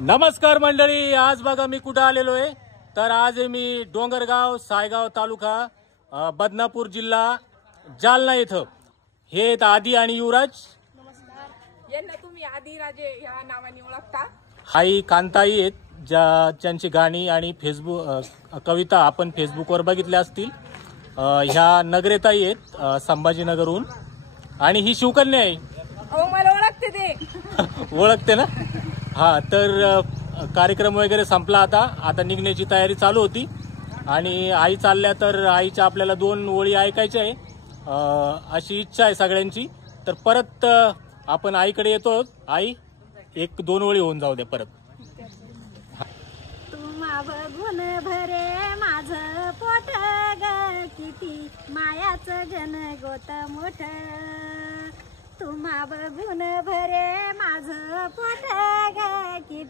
नमस्कार मंडळी, आज बघा मी कुठं आलेलो आहे तर आज मी डोंगरगाव सायगाव तालुका बदनापूर जिल्हा जालना इथं हे आहेत आदी आणि युवराज। नमस्कार। यांना तुम्ही आदी राजे या नावाने ओळखता। हाई कांताई आहेत ज्यांची गाणी आणि फेसबुक कविता आपण फेसबुकवर बघितल्या असतील। ह्या नगरेताई आहेत संभाजीनगरहून आणि ही शिवकन्या आहे। मला ओळखते ते ओळखते ना। हा तर कार्यक्रम वगैरे संपला, आता निघण्याची तयारी चालू होती आणि आई चालल्या तर आईच्या आपल्याला 2 ओळी ऐकायच्या आहे अशी इच्छा आहे सगळ्यांची। तर परत आपण आईकडे येतो। आई 1-2 ओळी होऊन जाऊ दे परत। तुम्हा बघून भरे माझं पोट ग, किती मायाचं जन गोत मोठ। तुम्हा बघून भरे माझं पोट ग, किती